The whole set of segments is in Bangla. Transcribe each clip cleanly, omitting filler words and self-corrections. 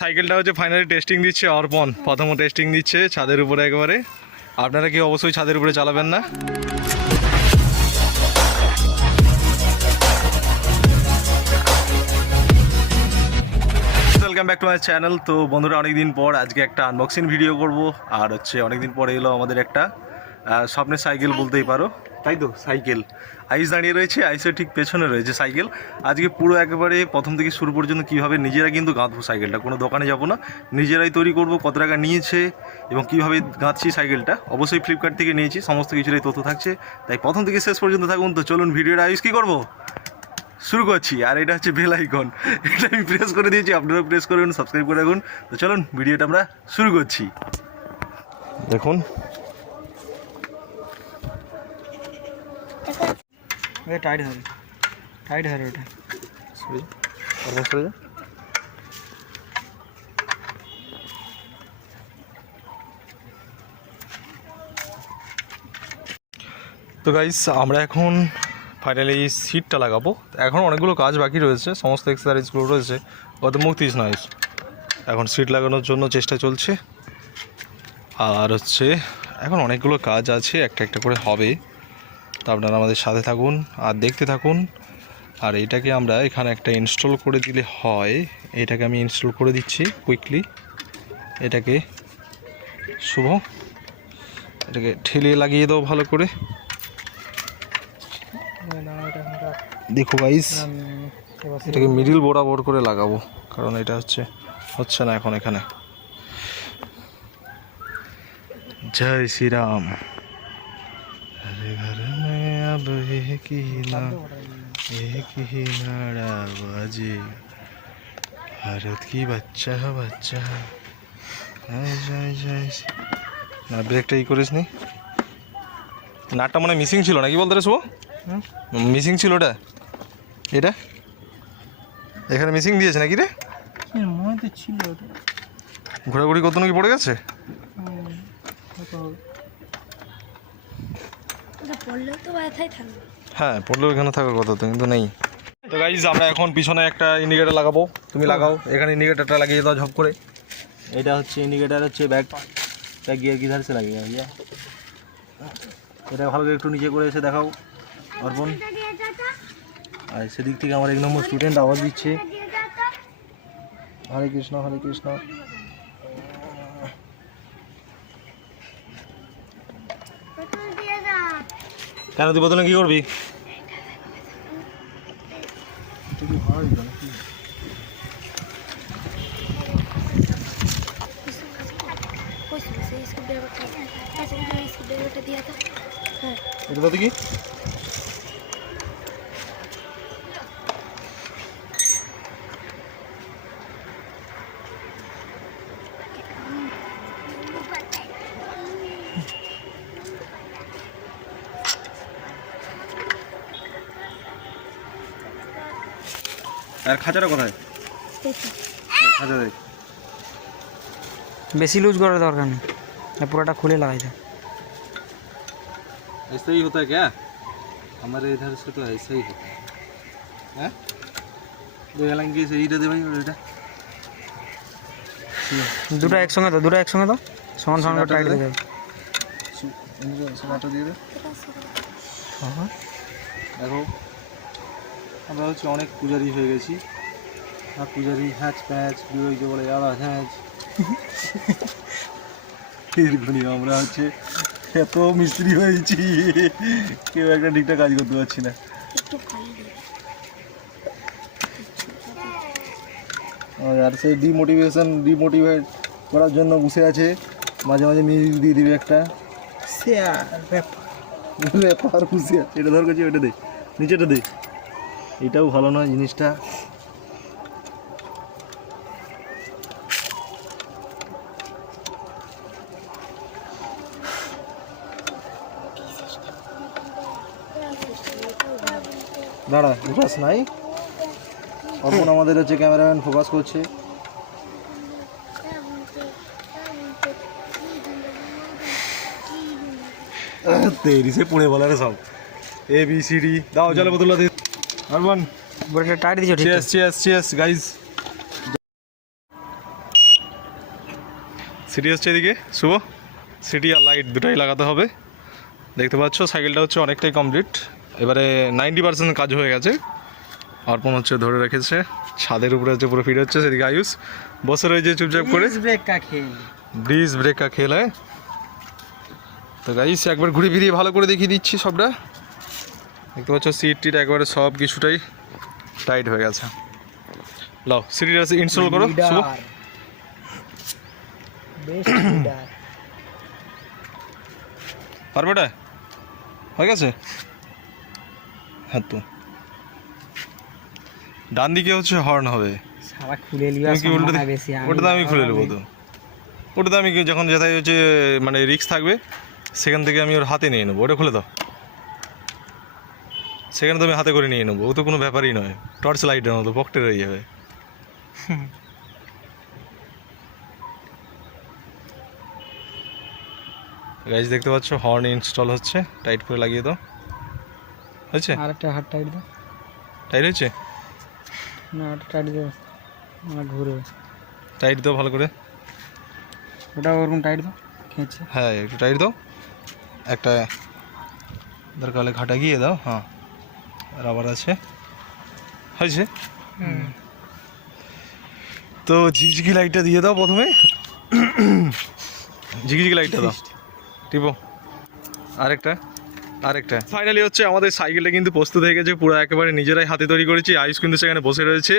সাইকেলটা হচ্ছে ফাইনালি টেস্টিং দিচ্ছে অর্পণ, প্রথম টেস্টিং দিচ্ছে ছাদের উপরে একবারে। আপনারা কি অবশ্যই ছাদের উপরে চালাবেন না। Welcome back to my channel. তো বন্ধুরা, অনেকদিন পর আজকে একটা আনবক্সিং ভিডিও করব। আর হচ্ছে অনেকদিন পরে এলো আমাদের একটা স্বপ্নের সাইকেল বলতেই পারো, তাই তো। সাইকেল আইস দাঁড়িয়ে রয়েছে, আইসের ঠিক পেছনে রয়েছে সাইকেল। আজকে পুরো একেবারে প্রথম থেকে শুরু পর্যন্ত কীভাবে নিজেরা কিন্তু গাঁথবো সাইকেলটা, কোনো দোকানে যাব না, নিজেরাই তৈরি করব। কত টাকা নিয়েছে এবং কীভাবে গাঁথছি সাইকেলটা, অবশ্যই ফ্লিপকার্ট থেকে নিয়েছি, সমস্ত কিছুরই তথ্য থাকছে। তাই প্রথম থেকে শেষ পর্যন্ত থাকুন। তো চলুন ভিডিওটা আইস কী করবো শুরু করছি। আর এটা হচ্ছে বেল আইকন, এটা আমি প্রেস করে দিয়েছি, আপনারাও প্রেস করবেন, সাবস্ক্রাইব করে রাখুন। তো চলুন ভিডিওটা আমরা শুরু করছি। দেখুন টাইট হয় ওটা সরে যা। তো গাইস, আমরা এখন ফাইনালি সিটটা লাগাবো। এখন অনেকগুলো কাজ বাকি রয়েছে, সমস্ত এক্সারসাইজগুলো রয়েছে, অত মুক্তিস নয়। এখন সিট লাগানোর জন্য চেষ্টা চলছে। আর হচ্ছে এখন অনেকগুলো কাজ আছে, একটা একটা করে হবে। তো আপনারা আমাদের সাথে থাকুন আর দেখতে থাকুন। আর এটাকে আমরা এখানে একটা ইনস্টল করে দিলে হয়। এটাকে আমি ইনস্টল করে দিচ্ছি কুইকলি। এটাকে শুভ, এটাকে ঠেলিয়ে লাগিয়ে দাও ভালো করে। দেখো গাইস, এটাকে মিডিল বরাবর করে লাগাবো, কারণ এটা হচ্ছে না এখন এখানে। জয় শ্রীরাম। हरे घर में अब एक ही नारा बाजे, भारत की बच्चा জয় জয়। না, ব্রেকটা ই করিস নি, নাটটা মনে মিসিং ছিল নাকি বলতে রে শুভ? মিসিং ছিল ওটা, এটা এখানে মিসিং দিয়েছে নাকি রে? মনে তো ছিল ওটা, ঘোরাঘুরি কত নাকি পড়ে গেছে। হ্যাঁ, পড়লেও এখানে থাকার কথা তো, কিন্তু নেই। তো গাইজ, আমরা এখন পিছনে একটা ইন্ডিকেটার লাগাবো। তুমি লাগাও এখানে ইন্ডিকেটারটা লাগিয়ে দাও ঝপ করে। এটা হচ্ছে ইন্ডিকেটার, হচ্ছে ব্যাক গিয়ার কিধার সে লাগিয়ে ভাইয়া। এটা ভালো করে একটু নিচে করে এসে দেখাও অর্পণ। আর সেদিক থেকে আমার 1 নম্বর স্টুডেন্ট আওয়াজ দিচ্ছে, হরে কৃষ্ণ হরে কৃষ্ণ। কেন তুই বোতলে কি করবি? এটা কি আর খাঁচাটা কোথায়? খাঁচা দেখ, বেশি লুজ করার দরকার নেই, পুরোটা খুলে লাগাই দাও। ऐसा ही होता है क्या? हमारे इधर से तो ऐसा ही होता है। हैं? दो अलंगी से इधर दे भाई, और इधर দুটো একসঙ্গে দাও, সমান সমান করে টাইট দিয়ে দাও। इनको समाटो দিয়ে দে। হ্যাঁ, দেখো আমরা হচ্ছে অনেক পূজারি হয়ে গেছি। আর পূজারি হ্যাচ প্যাচ বিয়ে বলে আলাদা হ্যাচ। এরকমই আমরা হচ্ছে এত মিস্ত্রি হয়েছি, কেউ একটা ঠিকঠাক কাজ করতে পারছি না। আর সেই ডিমোটিভেট করার জন্য বসে আছে, মাঝে মাঝে মিউজিক দিয়ে দিবে একটা র্যাপার বসে আছে। এটা ধর করছি, ওইটা দে, নিচেটা দে। এটাও ভালো নয় জিনিসটা। দাঁড়া, ফোকাস নাই। অর্পণ আমাদের হচ্ছে ক্যামেরাম্যান, ফোকাস করছে। তেরি সে পড়ে বলা রে সব ABCD দাও। চলো বোতলটা দে অর্পণ, বড়টা টাইট দিছো ঠিক আছে। Cheers cheers guys. সিটি হচ্ছে এদিকে শুভ, সিটি আর লাইট দুটাই লাগাতে হবে। দেখতে পাচ্ছ সাইকেলটা হচ্ছে অনেকটাই কমপ্লিট, এবারে 90% কাজ হয়ে গেছে। অর্পণ হচ্ছে ধরে রেখেছে, ছাদের উপরে হচ্ছে পুরো ফিট হচ্ছে। সেদিকে আয়ুষ বসে রয়েছে চুপচাপ করে, ব্রিজ ব্রেক কা খেল হয়। তো গাইস একবার ঘুরে ফিরিয়ে ভালো করে দেখিয়ে দিচ্ছি সবটা। দেখতে পাচ্ছ সিট টিট একবারে সব কিছুটাই টাইট হয়ে গেছে। লাও সিটিটা ইনস্টল করো শুভ। পারবে ওটা? হয়ে গেছে? হ্যাঁ তো ডান দিকে হচ্ছে হর্ন হবে। তুমি কি উল্টো ওটাতে আমি খুলে নেবো তো। ওটাতে আমি যখন যেটাই হচ্ছে মানে রিস্ক থাকবে সেখান থেকে আমি ওর হাতে নিয়ে নেবো। ওটা খুলে দাও, সেখানে তো আমি হাতে করে নিয়ে নেবো। ও তো কোনো ব্যাপারই নয়, টর্চ লাইটের মতো পকেটে রয়ে যাবে। গাইজ দেখতে পাচ্ছ হর্ন ইনস্টল হচ্ছে, টাইট করে লাগিয়ে দাও। হয়েছে? আরেকটা হাত টাইট দাও। টাইট হয়েছে? না ওটা টাইট দাও, আমার ঘুরে টাইট দাও ভালো করে। ওটা ওরকম টাইট দাও, খেয়েছে। হ্যাঁ একটু টাইট দাও, একটা দরকার হলে ঘাটা গিয়ে দাও। হ্যাঁ রাবার আছে। হয়েছে? তো ঝিকঝিকি লাইটটা দিয়ে দাও প্রথমে। ঝিকঝিকি লাইটটা দাও, টিপো। আরেকটা আরেকটা ফাইনালি হচ্ছে আমাদের সাইকেলটা কিন্তু প্রস্তুত হয়ে গেছে, পুরো একেবারে নিজেরাই হাতে তৈরি করেছি। আয়ুষ কিন্তু সেখানে বসে রয়েছে,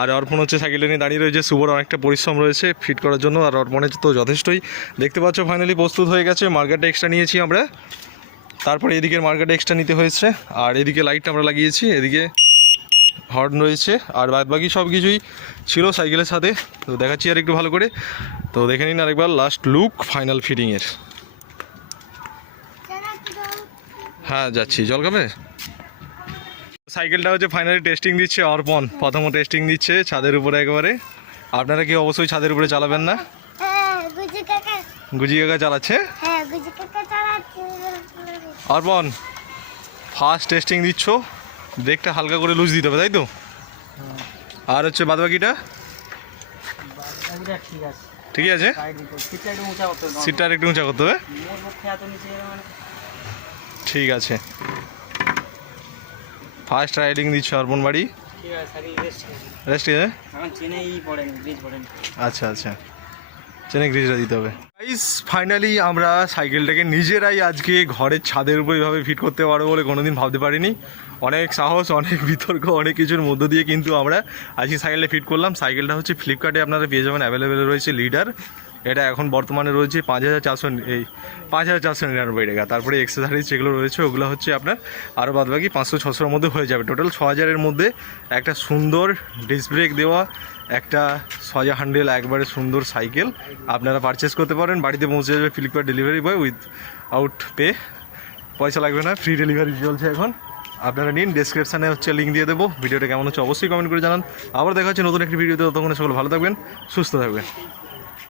আর অর্পণ হচ্ছে সাইকেলটা নিয়ে দাঁড়িয়ে রয়েছে। শুভর অনেকটা পরিশ্রম রয়েছে ফিট করার জন্য, আর অর্পণের তো যথেষ্টই। দেখতে পাচ্ছ ফাইনালি প্রস্তুত হয়ে গেছে। মার্কেটটা এক্সট্রা নিয়েছি আমরা, তারপরে এদিকের মার্কেটটা এক্সট্রা নিতে হয়েছে, আর এদিকে লাইটটা আমরা লাগিয়েছি, এদিকে হর্ন রয়েছে, আর বাদ বাকি সব কিছুই ছিল সাইকেলের সাথে। তো দেখাচ্ছি আর একটু ভালো করে, তো দেখে নিন আরেকবার লাস্ট লুক ফাইনাল ফিটিংয়ের। হ্যাঁ যাচ্ছি, জল খাবে? সাইকেলটা হচ্ছে ফাইনালি টেস্টিং দিচ্ছে অর্পণ, প্রথম টেস্টিং দিচ্ছে ছাদের উপরে একেবারে। আপনারা কি অবশ্যই ছাদের উপরে চালাবেন না? গুজি কাকা চালাচ্ছে। অর্পণ ফার্স্ট টেস্টিং দিচ্ছ, ব্রেকটা হালকা করে লুজ দিতে হবে তাই তো? আর হচ্ছে বাদ বাকিটা ঠিক আছে, সিটটা আর একটু উঁচা করতে হবে। ঠিক আছে, ফার্স্ট রাইডিং দিচ্ছে অর্পণ বাড়ি। রেস্ট ঠিক আছে। আচ্ছা আচ্ছা, চেনে গ্রিজটা দিতে হবে। গাইস ফাইনালি আমরা সাইকেলটাকে নিজেরাই আজকে ঘরের ছাদের উপর এইভাবে ফিট করতে পারবো বলে কোনোদিন ভাবতে পারিনি। অনেক সাহস, অনেক বিতর্ক, অনেক কিছুর মধ্য দিয়ে কিন্তু আমরা আজকে সাইকেলটা ফিট করলাম। সাইকেলটা হচ্ছে ফ্লিপকার্টে আপনারা পেয়ে যাবেন, অ্যাভেলেবেল রয়েছে লিডার। এটা এখন বর্তমানে রয়েছে 5,499 টাকা। তারপরে এক্সেসরিজ যেগুলো রয়েছে ওগুলো হচ্ছে আপনার আরও বাদবাকি 500-600-র মধ্যে হয়ে যাবে। টোটাল 6,000-এর মধ্যে একটা সুন্দর ডিস্ক ব্রেক দেওয়া, একটা সজা হ্যান্ডেল একবারে সুন্দর সাইকেল আপনারা পারচেস করতে পারেন। বাড়িতে পৌঁছে যাবে Flipkart delivery boy with out pay, পয়সা লাগবে না, ফ্রি ডেলিভারি চলছে এখন। আপনারা নিন, ডেসক্রিপশানে হচ্ছে লিঙ্ক দিয়ে দেবো। ভিডিওটা কেমন হচ্ছে অবশ্যই কমেন্ট করে জানান। আবার দেখা হচ্ছে নতুন একটি ভিডিওতে, ততক্ষণ সকলে ভালো থাকবেন, সুস্থ থাকবেন।